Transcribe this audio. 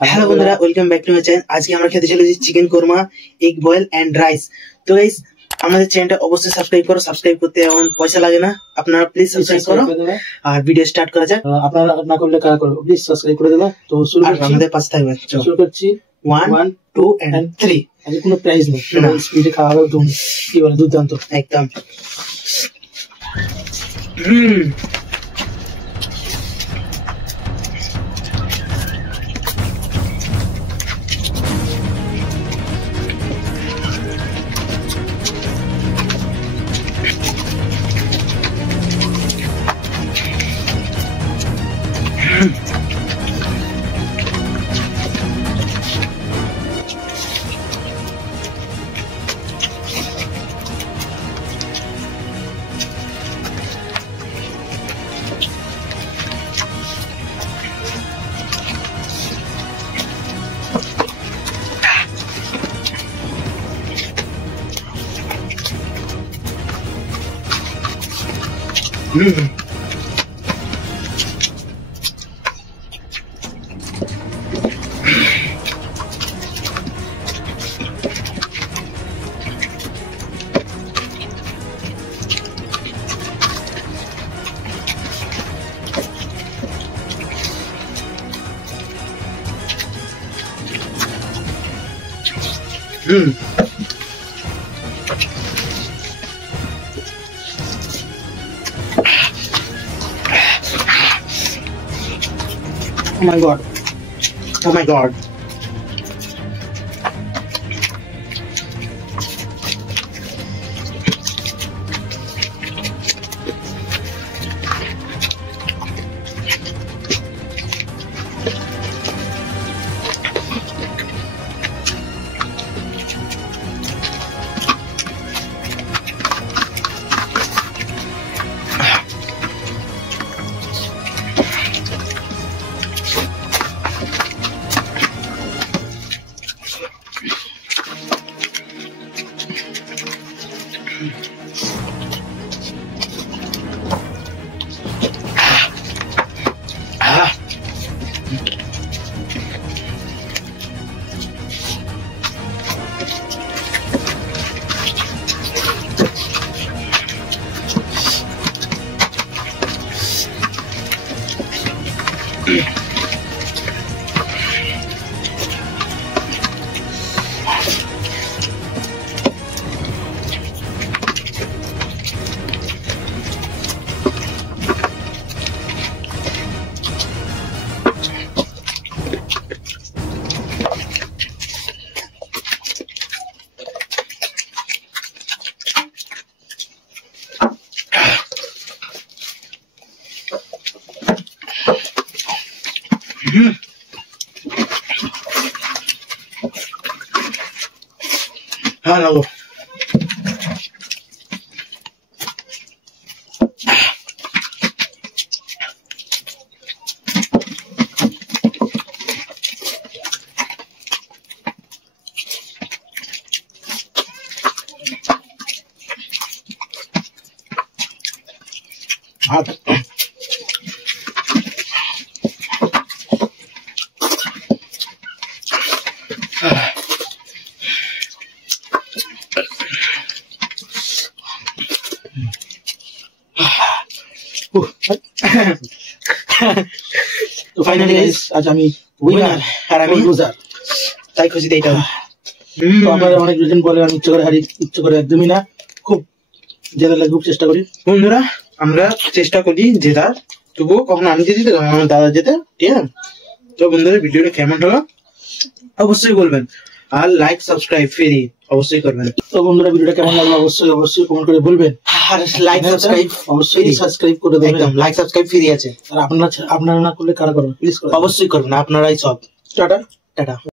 Hello बंधुरा welcome back to my channel. आज के আমরা খেতে চলেছি chicken korma, egg boil and rice. তো गाइस আমাদের চ্যানেলটা অবশ্যই সাবস্ক্রাইব করো। সাবস্ক্রাইব করতে এমন পয়সা লাগে না, আপনারা প্লিজ সাবস্ক্রাইব করো আর ভিডিও স্টার্ট করা যাক। আপনারা না করলে কারা করবে, প্লিজ সাবস্ক্রাইব করে দেবা। তো শুরু করছি, আমাদের পাশে থাকবেন। শুরু করছি 1 2 and 3। আজ কোনো প্রাইজ নেই, স্পিডে খাওয়া হবে। তুমি কি বলে, দুর্দান্ত একদম। Oh my god. Oh my god. Hello. তো ফাইনালি গাইস, আজ আমি উইনার আর আমি লুজার, তাই খুশি দেইটা। তো আপনারা অনেক রিজন বলে আমি ইচ্ছে করে হারি, ইচ্ছে করে একদমই না, খুব জেতার লাগে খুব চেষ্টা করি। বন্ধুরা আমরা চেষ্টা করি জেতার, তবুও কখনো আমি যেতে কখনো আমার দাদা যেতে, ঠিক আছে? তো বন্ধুরা ভিডিওটা কেমন হলো অবশ্যই বলবেন, আর লাইক সাবস্ক্রাইব ফ্রি অবশ্যই করবেন। তো বন্ধুরা ভিডিওটা কেমন লাগলো অবশ্যই অবশ্যই কমেন্ট করে বলবেন, আর লাইক সাবস্ক্রাইব অবশ্যই সাবস্ক্রাইব করে দেবেন। একদম লাইক সাবস্ক্রাইব ফ্রি আছে। আর আপনারা না করলে কারা করবেন, প্লিজ অবশ্যই করবেন, আপনারাই সব। Tata tata.